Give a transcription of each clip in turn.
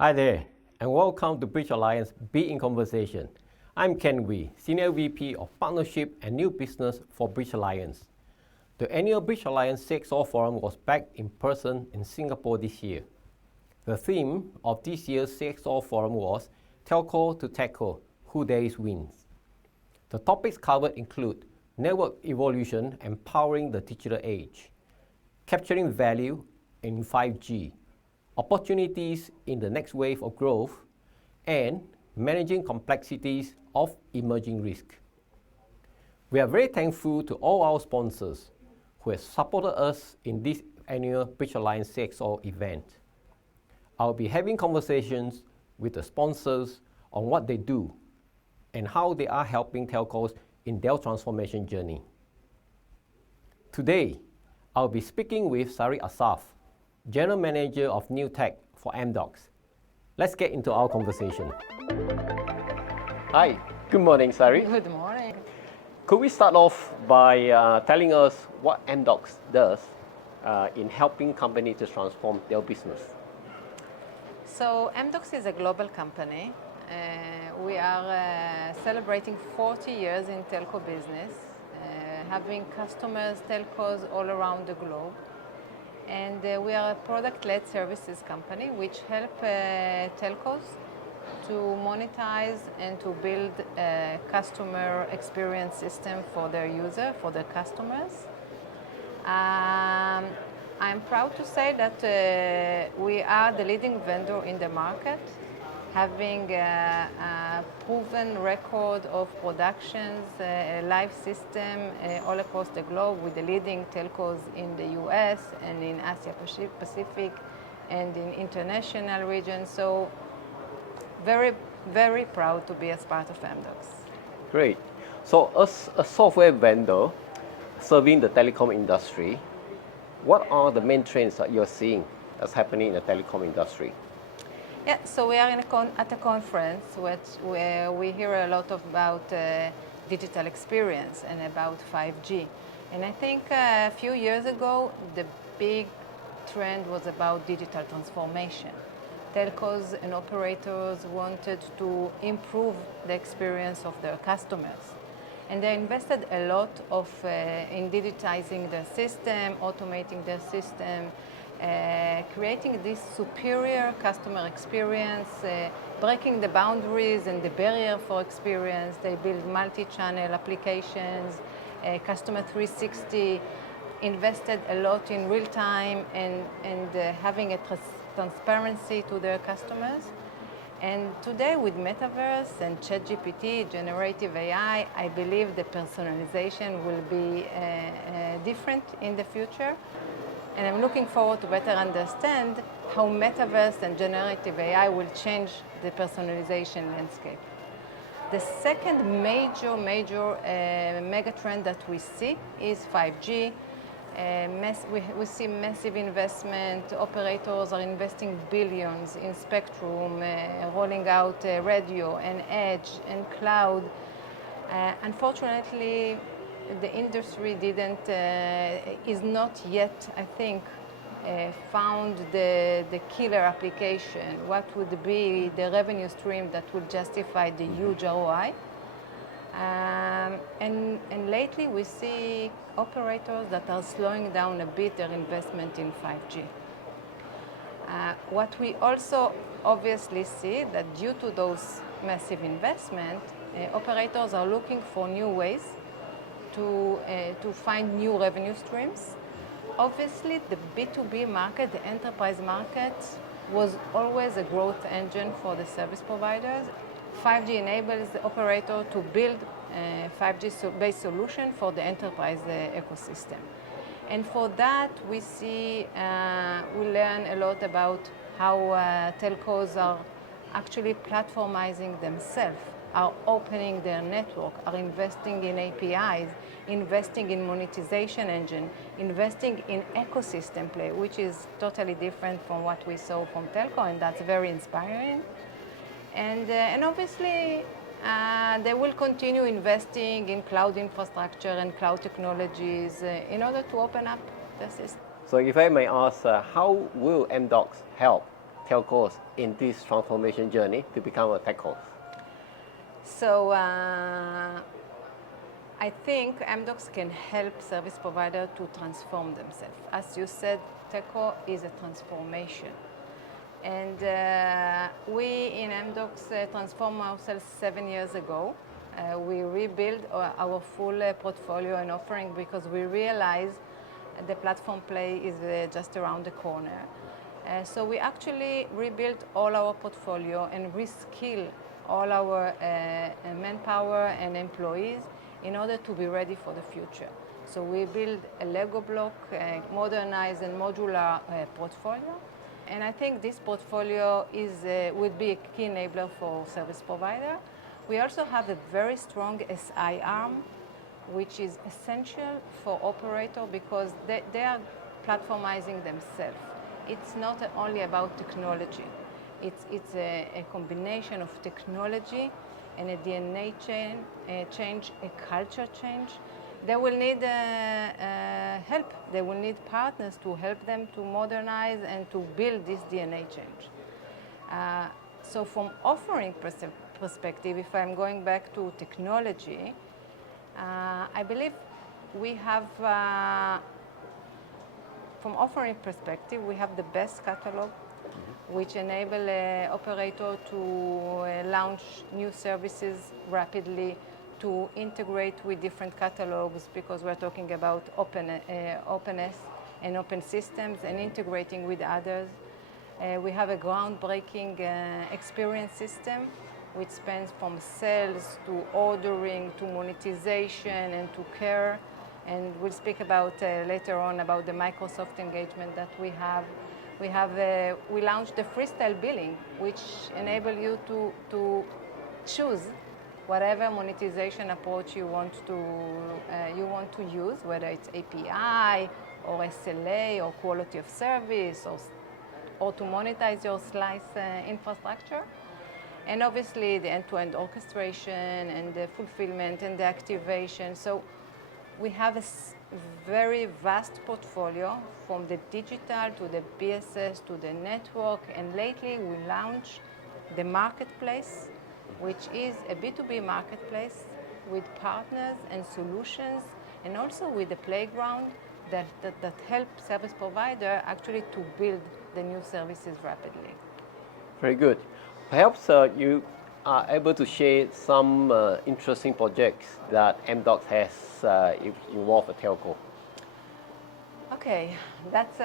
Hi there, and welcome to Bridge Alliance Be in Conversation. I'm Ken Wee, Senior VP of Partnership and New Business for Bridge Alliance. The annual Bridge Alliance CXO Forum was back in person in Singapore this year. The theme of this year's CXO Forum was Telco to Tackle, Who Dares Wins. The topics covered include network evolution and powering the digital age, capturing value in 5G, opportunities in the next wave of growth, and managing complexities of emerging risk. We are very thankful to all our sponsors who have supported us in this annual Bridge Alliance CXO event. I'll be having conversations with the sponsors on what they do and how they are helping telcos in their transformation journey. Today, I'll be speaking with Sarit Assaf, General Manager of NewTech for Amdocs. Let's get into our conversation. Hi, good morning, Sarit. Good morning. Could we start off by telling us what Amdocs does in helping companies to transform their business? So Amdocs is a global company. We are celebrating 40 years in telco business, having customers, telcos all around the globe. And we are a product-led services company which help telcos to monetize and to build a customer experience system for their user, for their customers. I'm proud to say that we are the leading vendor in the market, having a proven record of productions, a live system all across the globe with the leading telcos in the US and in Asia Pacific and in international regions. So very, very proud to be as part of Amdocs. Great. So as a software vendor serving the telecom industry, what are the main trends that you're seeing that's happening in the telecom industry? Yeah, so we are at a conference where we hear a lot about digital experience and about 5G. And I think a few years ago, the big trend was about digital transformation. Telcos and operators wanted to improve the experience of their customers. And they invested a lot in digitizing their system, automating their system, creating this superior customer experience, breaking the boundaries and the barrier for experience. They build multi-channel applications, Customer 360, invested a lot in real time and having a transparency to their customers. And today with Metaverse and ChatGPT, generative AI, I believe the personalization will be different in the future. And I'm looking forward to better understand how Metaverse and generative AI will change the personalization landscape. The second major mega trend that we see is 5G. We see massive investment. Operators are investing billions in spectrum, rolling out radio and edge and cloud. Unfortunately, the industry is not yet, I think, found the killer application. What would be the revenue stream that would justify the huge ROI? And lately we see operators that are slowing down a bit their investment in 5G. What we also obviously see that due to those massive investments, operators are looking for new ways to find new revenue streams. Obviously, the B2B market, the enterprise market, was always a growth engine for the service providers. 5G enables the operator to build a 5G-based solution for the enterprise ecosystem. And for that, we learn a lot about how telcos are actually platformizing themselves, are opening their network, are investing in APIs, investing in monetization engine, investing in ecosystem play, which is totally different from what we saw from telco, and that's very inspiring. And obviously, they will continue investing in cloud infrastructure and cloud technologies in order to open up the system. So if I may ask, how will Amdocs help telcos in this transformation journey to become a telco? So I think Amdocs can help service providers to transform themselves. As you said, telco is a transformation. And we in Amdocs transformed ourselves 7 years ago. We rebuilt our full portfolio and offering because we realized the platform play is just around the corner. So we actually rebuilt all our portfolio and reskill all our manpower and employees in order to be ready for the future. So we build a Lego block, modernized and modular portfolio. And I think this portfolio would be a key enabler for service provider. We also have a very strong SI arm, which is essential for operator because they are platformizing themselves. It's not only about technology. It's a combination of technology and a DNA change, a culture change. They will need help. They will need partners to help them to modernize and to build this DNA change. So from offering perspective, if I'm going back to technology, I believe we have, from offering perspective, we have the best catalog, which enable operator to launch new services rapidly, to integrate with different catalogs, because we're talking about openness and open systems and integrating with others. We have a groundbreaking experience system, which spans from sales to ordering to monetization and to care. And we'll speak about later on about the Microsoft engagement that we have. We launched the freestyle billing, which enable you to choose whatever monetization approach you want to use, whether it's API or SLA or quality of service or to monetize your slice infrastructure. And obviously the end-to-end orchestration and the fulfillment and the activation. So we have a very vast portfolio from the digital to the BSS to the network. And lately we launched the marketplace, which is a B2B marketplace with partners and solutions, and also with the playground that help service provider actually to build the new services rapidly. Very good. Perhaps you are able to share some interesting projects that Amdocs has involved a telco. Okay, that's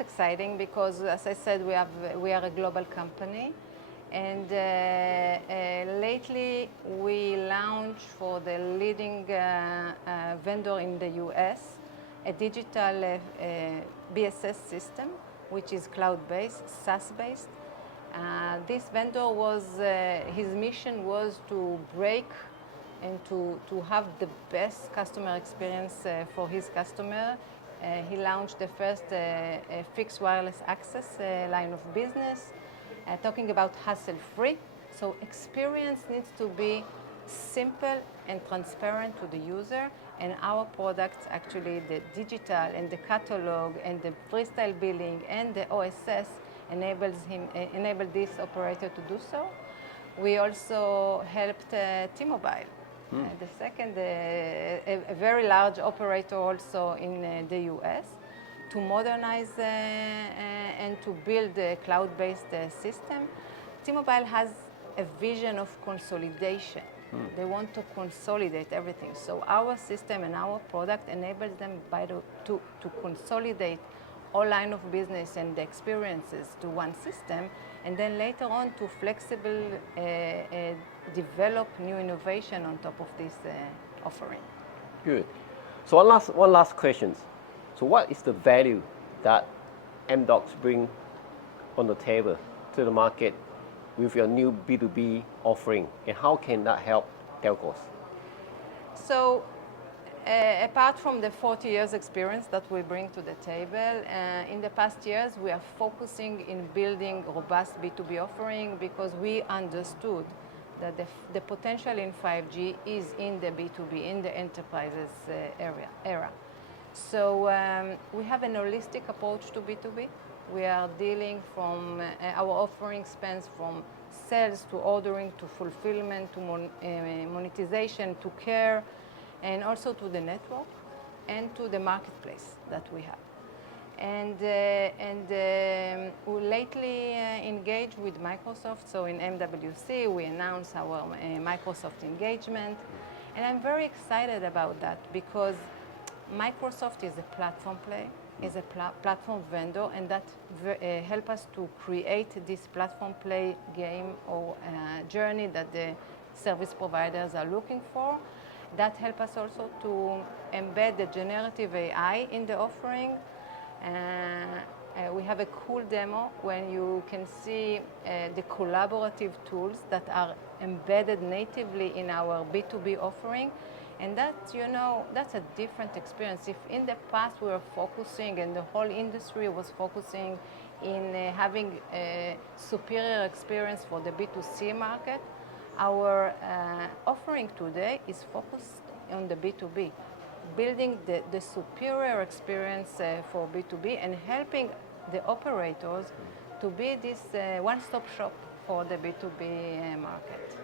exciting because, as I said, we are a global company. And lately, we launched for the leading vendor in the US a digital BSS system, which is cloud-based, SaaS-based. This vendor his mission was to break and to have the best customer experience for his customer. He launched the first fixed wireless access line of business. Talking about hassle-free. So experience needs to be simple and transparent to the user, and our products, actually the digital and the catalog and the freestyle billing and the OSS enable this operator to do so. We also helped T-Mobile, the second, a very large operator also in the US, to modernize and to build a cloud-based system. T-Mobile has a vision of consolidation. They want to consolidate everything. So our system and our product enables them to consolidate all line of business and the experiences to one system, and then later on to flexible develop new innovation on top of this offering. Good. So one last question. So what is the value that Amdocs bring on the table to the market with your new B2B offering, and how can that help telcos? So apart from the 40 years experience that we bring to the table, in the past years we are focusing in building robust B2B offering because we understood that the potential in 5G is in the B2B, in the enterprises era. So we have an holistic approach to B2B. We are dealing from, our offering spans from sales to ordering to fulfillment to monetization to care, and also to the network and to the marketplace that we have. And we lately engaged with Microsoft. So in MWC, we announced our Microsoft engagement. And I'm very excited about that because Microsoft is a platform play, is a platform vendor, and that help us to create this platform play game or journey that the service providers are looking for. That help us also to embed the generative AI in the offering. We have a cool demo when you can see the collaborative tools that are embedded natively in our B2B offering. And that, you know, that's a different experience. If in the past we were focusing and the whole industry was focusing in having a superior experience for the B2C market, our offering today is focused on the B2B, building the superior experience for B2B and helping the operators to be this one-stop shop for the B2B market.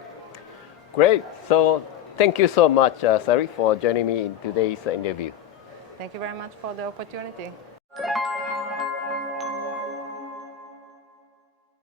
Great. So thank you so much, Sarit, for joining me in today's interview. Thank you very much for the opportunity.